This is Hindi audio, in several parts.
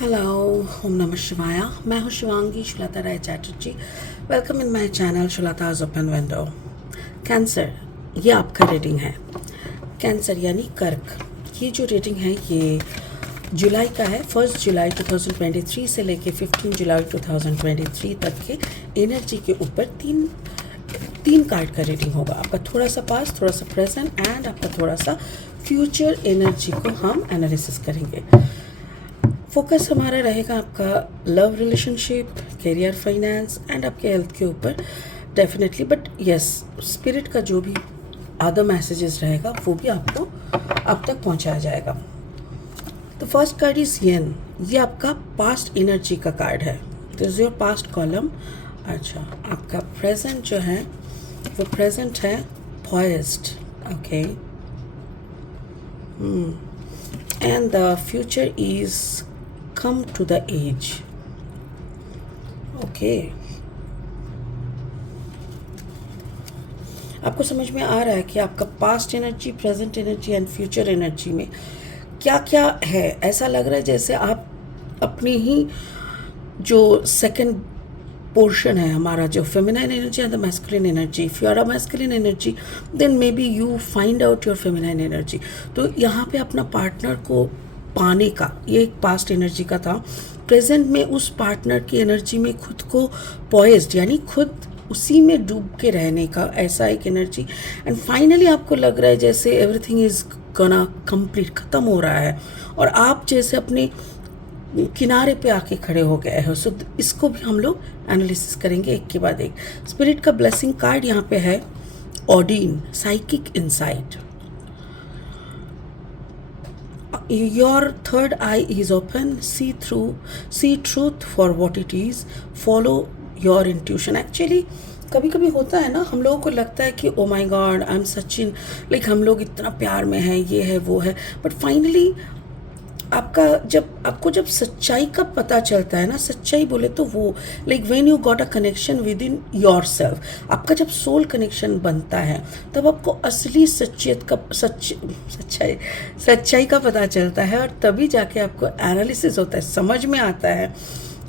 हेलो, ओम नमः शिवाय। मैं हूँ Shivangi Shulta Rai Chatterjee. Welcome in my channel Shultaz open window. Cancer, ये आपका रीडिंग है। कैंसर यानी कर्क। ये जो रीडिंग है ये जुलाई का है। 1 जुलाई 2023 से लेके 15 जुलाई 2023 तक के एनर्जी के ऊपर तीन कार्ड का रीडिंग होगा। आपका थोड़ा सा पास्ट, थोड़ा सा प्रेजेंट एंड आपका थोड़ा सा फ्यूचर एनर्जी को हम एनालिसिस करेंगे। फोकस हमारा रहेगा आपका love relationship, career, finance and आपके हेल्थ के ऊपर डेफिनेटली। बट यस, स्पिरिट का जो भी अदर मैसेजेस रहेगा वो भी आपको आप तक पहुंचाया जाएगा। तो फर्स्ट कार्ड इज येन। ये आपका पास्ट एनर्जी का कार्ड है। This is your past column. अच्छा, आपका प्रेजेंट जो है वो प्रेजेंट है poised. Okay, and the future is come to the age. Okay. आपको समझ में आ रहा है कि आपका past energy, present energy and future energy में क्या क्या है। ऐसा लग रहा है जैसे आप अपनी ही जो सेकंड पोर्शन है हमारा, जो feminine energy and the masculine energy. If you are a masculine energy then may be you find out your feminine energy. तो यहाँ पे अपना पार्टनर को पाने का ये एक पास्ट एनर्जी का था। प्रेजेंट में उस पार्टनर की एनर्जी में खुद को पॉइज्ड यानी खुद उसी में डूब के रहने का ऐसा एक एनर्जी। एंड फाइनली आपको लग रहा है जैसे एवरीथिंग इज गोना कंप्लीट, खत्म हो रहा है और आप जैसे अपने किनारे पे आके खड़े हो गए हो। सो इसको भी हम लोग एनालिसिस करेंगे एक के बाद एक। स्पिरिट का ब्लेसिंग कार्ड यहाँ पे है Odin, psychic insight. Your third eye is open. See truth for what it is. Follow your intuition. Actually, कभी कभी होता है ना, हम लोगों को लगता है कि oh my god I am Sachin, like हम लोग इतना प्यार में हैं, ये है वो है। बट फाइनली आपको जब सच्चाई का पता चलता है ना, सच्चाई बोले तो वो like when you got a connection with in your self, आपका जब सोल कनेक्शन बनता है तब आपको असली सच्चाई का पता चलता है। और तभी जाके आपको एनालिसिस होता है, समझ में आता है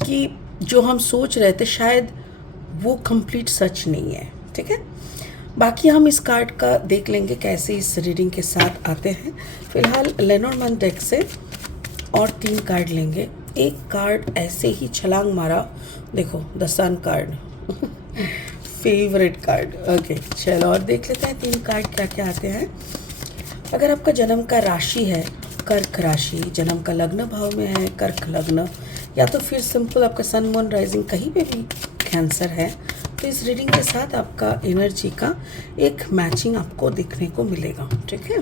कि जो हम सोच रहे थे शायद वो कंप्लीट सच नहीं है। ठीक है, बाकी हम इस कार्ड का देख लेंगे कैसे इस रीडिंग के साथ आते हैं। फिलहाल लेनोर्मन डेक से और 3 कार्ड लेंगे। एक कार्ड ऐसे ही छलांग मारा, देखो the sun card favourite card. Okay, चलो और देख लेते हैं 3 कार्ड क्या क्या आते हैं। अगर आपका जन्म का राशि है कर्क राशि, जन्म का लग्न भाव में है कर्क लग्न, या तो फिर सिंपल आपका सन मून राइजिंग कहीं पे भी कैंसर है, तो इस रीडिंग के साथ आपका एनर्जी का एक मैचिंग आपको दिखने को मिलेगा। ठीक है,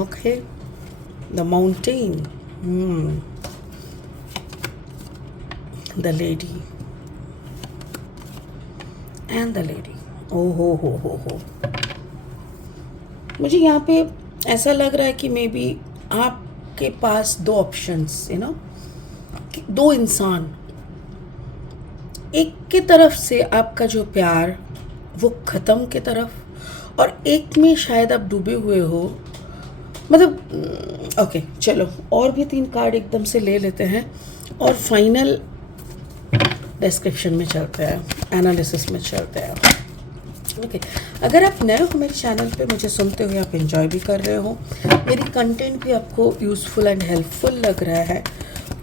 okay. The mountain, the lady and the lady. ओ हो। मुझे यहाँ पे ऐसा लग रहा है कि मे बी आपके पास 2 ऑप्शंस, 2 इंसान, एक के तरफ से आपका जो प्यार वो ख़त्म के तरफ, और एक में शायद आप डूबे हुए हो। मतलब ओके, चलो और भी 3 कार्ड एकदम से ले लेते हैं और फाइनल डिस्क्रिप्शन में चलते हैं, एनालिसिस में चलते हैं। ओके, अगर आप नए हो मेरे चैनल पे, मुझे सुनते हुए आप एंजॉय भी कर रहे हो, मेरी कंटेंट भी आपको यूज़फुल एंड हेल्पफुल लग रहा है,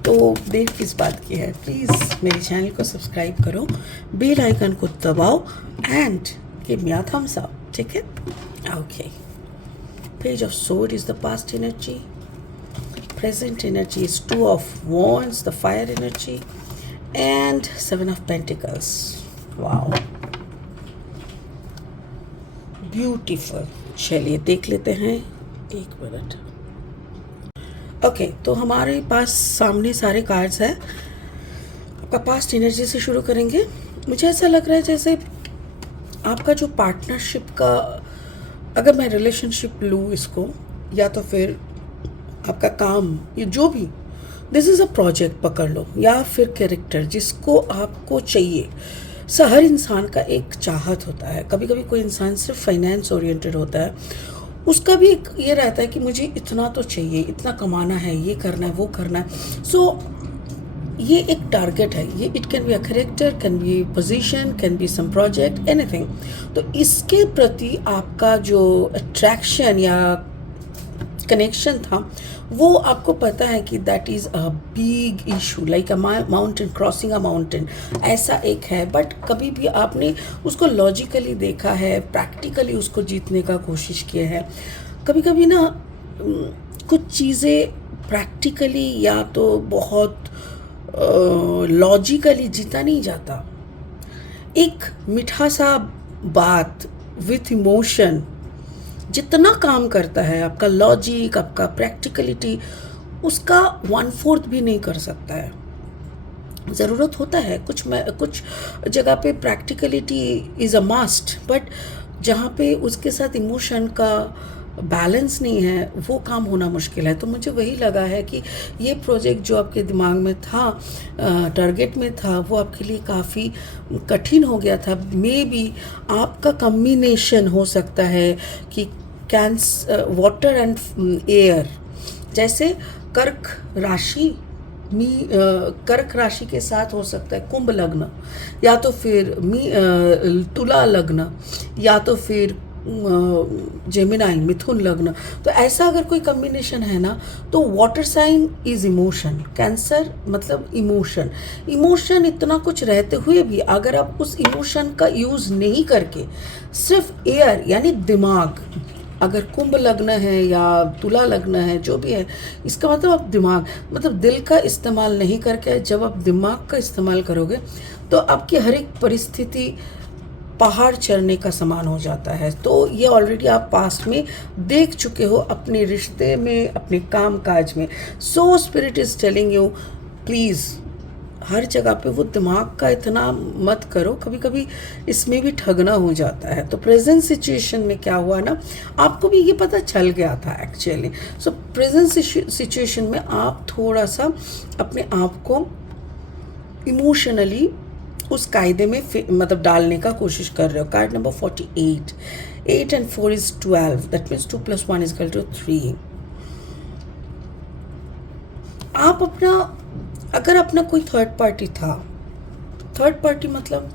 तो देर किस बात की है, प्लीज़ मेरे चैनल को सब्सक्राइब करो, बेल आइकन को दबाओ and give me a thumbs up. ठीक है, okay. Page of Swords is the past energy. Present energy is 2 of Wands, the fire energy, and 7 of Pentacles. Wow, beautiful. चलिए देख लेते हैं, 1 मिनट। ओके, तो हमारे पास सामने सारे कार्ड्स हैं। आपका पास्ट एनर्जी से शुरू करेंगे। मुझे ऐसा लग रहा है जैसे आपका जो पार्टनरशिप का, अगर मैं रिलेशनशिप लूँ इसको, या तो फिर आपका काम, ये जो भी, दिस इज़ अ प्रोजेक्ट पकड़ लो, या फिर कैरेक्टर जिसको आपको चाहिए। हर इंसान का एक चाहत होता है। कभी कभी कोई इंसान सिर्फ फाइनेंस ओरिएंटेड होता है, उसका भी एक ये रहता है कि मुझे इतना तो चाहिए, इतना कमाना है, ये करना है, वो करना है। सो ये एक टारगेट है, ये it can be a character, can be position, can be some project, anything. तो इसके प्रति आपका जो अट्रैक्शन या कनेक्शन था वो आपको पता है कि that is a big issue, like a mountain, crossing a mountain, ऐसा एक है। बट कभी भी आपने उसको लॉजिकली देखा है, प्रैक्टिकली उसको जीतने का कोशिश किया है? कभी कभी ना कुछ चीज़ें प्रैक्टिकली या तो बहुत लॉजिकली जीता नहीं जाता। एक मीठा सा बात विथ इमोशन जितना काम करता है, आपका लॉजिक, आपका प्रैक्टिकलिटी उसका 1/4 भी नहीं कर सकता है। ज़रूरत होता है कुछ जगह पे practicality is a must, but जहाँ पे उसके साथ इमोशन का बैलेंस नहीं है वो काम होना मुश्किल है। तो मुझे वही लगा है कि ये प्रोजेक्ट जो आपके दिमाग में था, टारगेट में था, वो आपके लिए काफ़ी कठिन हो गया था। मे बी आपका कम्बिनेशन हो सकता है कि वाटर एंड एयर, जैसे कर्क राशि कर्क राशि के साथ हो सकता है कुंभ लग्न, या तो फिर तुला लग्न, या तो फिर जेमिनाई मिथुन लग्न। तो ऐसा अगर कोई कॉम्बिनेशन है ना, तो water sign is emotion, Cancer मतलब इमोशन। इमोशन इतना कुछ रहते हुए भी अगर आप उस इमोशन का यूज़ नहीं करके सिर्फ एयर यानी दिमाग, अगर कुंभ लग्न है या तुला लग्न है, जो भी है, इसका मतलब आप दिमाग मतलब दिल का इस्तेमाल नहीं करके जब आप दिमाग का इस्तेमाल करोगे तो आपकी हर एक परिस्थिति पहाड़ चढ़ने का समान हो जाता है। तो ये ऑलरेडी आप पास्ट में देख चुके हो अपने रिश्ते में, अपने काम काज में। So spirit is telling you, please हर जगह पे वो दिमाग का इतना मत करो, कभी कभी इसमें भी ठगना हो जाता है। तो प्रेजेंट सिचुएशन में क्या हुआ ना, आपको भी ये पता चल गया था एक्चुअली। सो प्रेजेंट सिचुएशन में आप थोड़ा सा अपने आप को इमोशनली उस कायदे में मतलब डालने का कोशिश कर रहे हो। Card number 48, 8 and 4 is 12, that means 2 + 1 is equal to 3। आप अपना अगर अपना कोई थर्ड पार्टी था, थर्ड पार्टी मतलब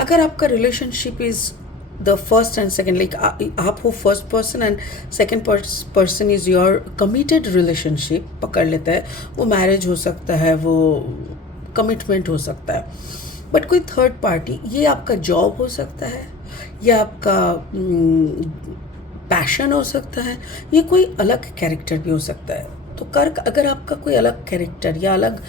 अगर आपका relationship is the first and second, like आप हो first person and second person is your committed relationship, पकड़ लेता है, वो मैरिज हो सकता है, वो कमिटमेंट हो सकता है। बट कोई थर्ड पार्टी, ये आपका जॉब हो सकता है, या आपका पैशन हो सकता है, ये कोई अलग कैरेक्टर भी हो सकता है। तो कर्क, अगर आपका कोई अलग कैरेक्टर या अलग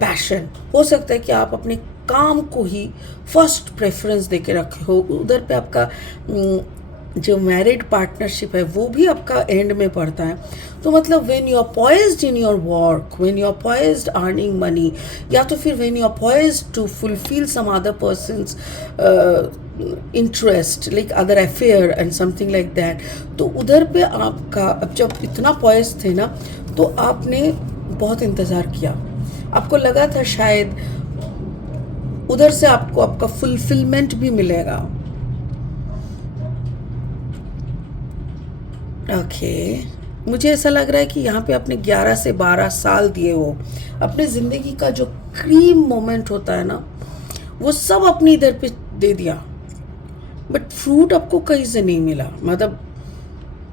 पैशन हो सकता है कि आप अपने काम को ही फर्स्ट प्रेफरेंस देके रखे हो, उधर पे आपका जो मैरिड पार्टनरशिप है वो भी आपका एंड में पड़ता है। तो मतलब when you are poised in your work, when you are poised earning money, या तो फिर when you are poised to fulfil some other person's interest, like other affair and something like that, तो उधर पे आपका अब जब इतना पॉइज थे ना, तो आपने बहुत इंतज़ार किया, आपको लगा था शायद उधर से आपको आपका फुलफिलमेंट भी मिलेगा। ओके, मुझे ऐसा लग रहा है कि यहाँ पे आपने 11 से 12 साल दिए हो, अपने ज़िंदगी का जो क्रीम मोमेंट होता है ना, वो सब अपनी इधर पे दे दिया, बट फ्रूट आपको कहीं से नहीं मिला। मतलब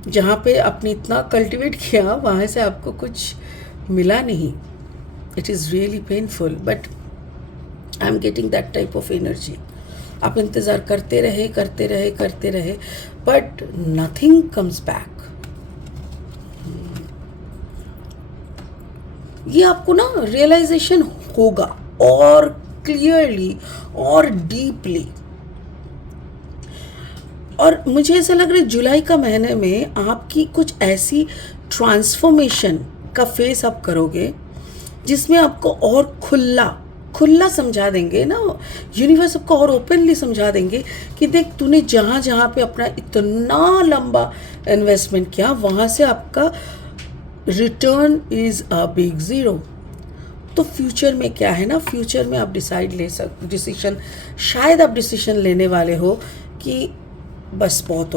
जहाँ पे आपने इतना कल्टिवेट किया वहाँ से आपको कुछ मिला नहीं। It is really painful, but I am getting that type of energy. आप इंतज़ार करते रहे, बट नथिंग कम्स बैक। ये आपको ना रियलाइजेशन होगा, और क्लियरली और डीपली। और मुझे ऐसा लग रहा है जुलाई का महीने में आपकी कुछ ऐसी ट्रांसफॉर्मेशन का फेस आप करोगे जिसमें आपको और खुला समझा देंगे ना, यूनिवर्स आपको और ओपनली समझा देंगे कि देख, तूने जहाँ पे अपना इतना लंबा इन्वेस्टमेंट किया, वहाँ से आपका return is a big zero. तो फ्यूचर में क्या है ना, फ्यूचर में आप शायद आप डिसीजन लेने वाले हो कि बस बहुत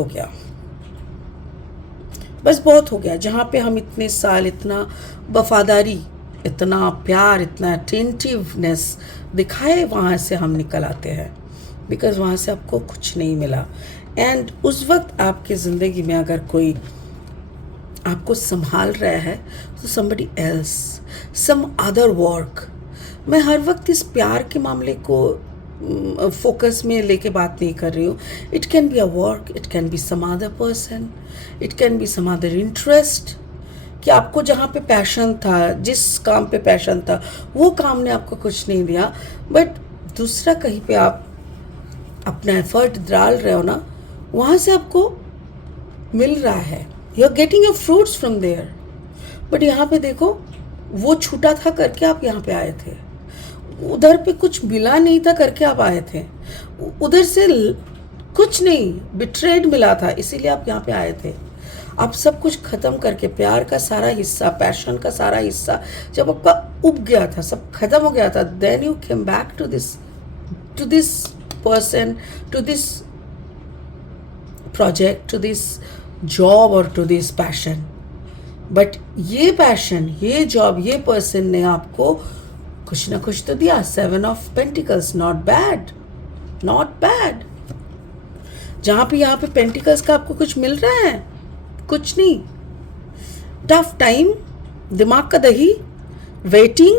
हो गया, जहाँ पे हम इतने साल इतना वफादारी इतना प्यार, इतना अटेंटिवनेस दिखाए, वहाँ से हम निकल आते हैं, बिकॉज वहाँ से आपको कुछ नहीं मिला। एंड उस वक्त आपकी ज़िंदगी में अगर कोई आपको संभाल रहा है तो somebody else, some other work। मैं हर वक्त इस प्यार के मामले को फोकस में लेके बात नहीं कर रही हूँ। It can be a work, it can be some other person, it can be some other interest, कि आपको जहाँ पे पैशन था, जिस काम पे पैशन था, वो काम ने आपको कुछ नहीं दिया, बट दूसरा कहीं पे आप अपना एफर्ट डाल रहे हो ना, वहाँ से आपको मिल रहा है, you are getting your fruits from there. But यहाँ पे देखो, वो छूटा था करके आप यहाँ पे आए थे, उधर पे कुछ मिला नहीं था करके आप आए थे, उधर से कुछ नहीं, बिट्रेड मिला था इसीलिए आप यहाँ पे आए थे। आप सब कुछ ख़त्म करके, प्यार का सारा हिस्सा, पैशन का सारा हिस्सा जब आपका उब गया था, सब खत्म हो गया था, then you came back to this person, to this project, to this job और टू दिस पैशन। बट ये पैशन, ये जॉब, ये पर्सन ने आपको कुछ ना कुछ तो दिया। 7 of pentacles, not bad, not bad. जहाँ पे यहाँ पे पेंटिकल्स का आपको कुछ मिल रहा है, कुछ नहीं, टफ टाइम, दिमाग का दही, वेटिंग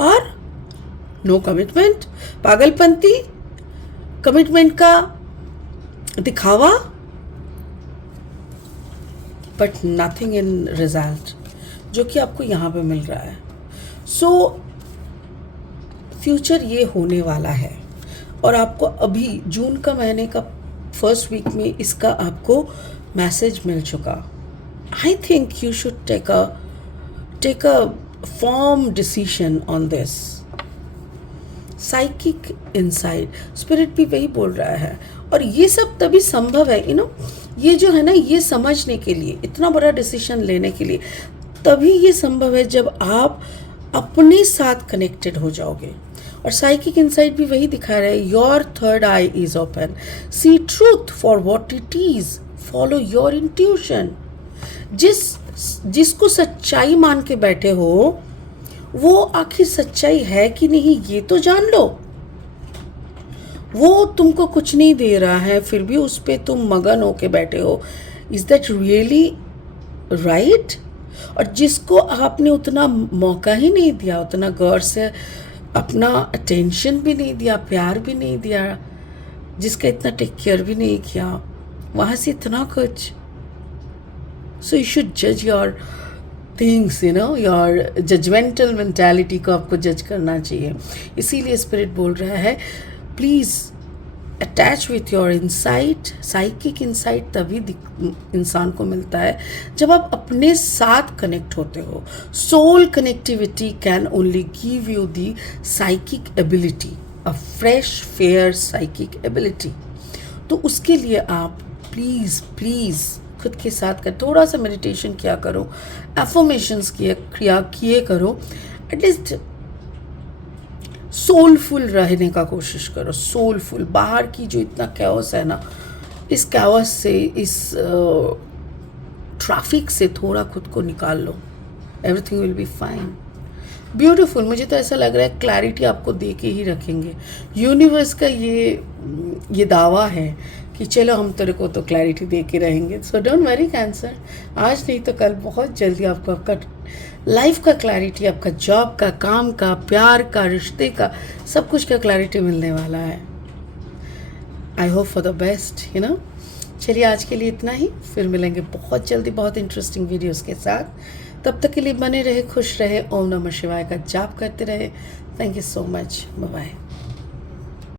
और नो कमिटमेंट, पागलपंती, कमिटमेंट का दिखावा, बट नथिंग इन रिजल्ट, जो कि आपको यहाँ पे मिल रहा है। सो फ्यूचर ये होने वाला है, और आपको अभी जून का महीने का फर्स्ट वीक में इसका आपको मैसेज मिल चुका। I think you should take a form decision on this. Psychic inside spirit भी वही बोल रहा है, और ये सब तभी संभव है, ये जो है ना, ये समझने के लिए, इतना बड़ा डिसीजन लेने के लिए तभी ये संभव है जब आप अपने साथ कनेक्टेड हो जाओगे। और साइकिक इनसाइट भी वही दिखा रहा है, your third eye is open, see truth for what it is, follow your intuition. जिसको सच्चाई मान के बैठे हो, वो आखिर सच्चाई है कि नहीं ये तो जान लो। वो तुमको कुछ नहीं दे रहा है, फिर भी उस पर तुम मगन होके बैठे हो, इज दैट रियली राइट? और जिसको आपने उतना मौका ही नहीं दिया, उतना गौर से अपना अटेंशन भी नहीं दिया, प्यार भी नहीं दिया, जिसका इतना टेक केयर भी नहीं किया, वहाँ से इतना कुछ। सो यू शुड जज your things, your judgemental mentality को आपको जज करना चाहिए। इसीलिए स्पिरिट बोल रहा है, please attach with your insight. Psychic insight तभी इंसान को मिलता है जब आप अपने साथ कनेक्ट होते हो। Soul connectivity can only give you the psychic ability, a fresh fair psychic ability. तो उसके लिए आप प्लीज़ खुद के साथ कर, थोड़ा सा मेडिटेशन किया करो, एफर्मेशंस किए करो, एटलीस्ट सोलफुल रहने का कोशिश करो। सोलफुल, बाहर की जो इतना कैओस है ना, इस कैओस से, इस ट्रैफिक से थोड़ा खुद को निकाल लो, everything will be fine. Beautiful. मुझे तो ऐसा लग रहा है क्लैरिटी आपको दे के ही रखेंगे। यूनिवर्स का ये दावा है कि चलो हम तेरे को तो क्लैरिटी दे के रहेंगे। सो डोंट वरी कैंसर, आज नहीं तो कल बहुत जल्दी आपको आपका लाइफ का क्लैरिटी, आपका जॉब का, काम का, प्यार का, रिश्ते का, सब कुछ का क्लैरिटी मिलने वाला है। I hope for the best, चलिए आज के लिए इतना ही, फिर मिलेंगे बहुत जल्दी बहुत इंटरेस्टिंग वीडियोस के साथ। तब तक के लिए बने रहे, खुश रहे, ओम नमः शिवाय का जाप करते रहे। Thank you so much, bye bye.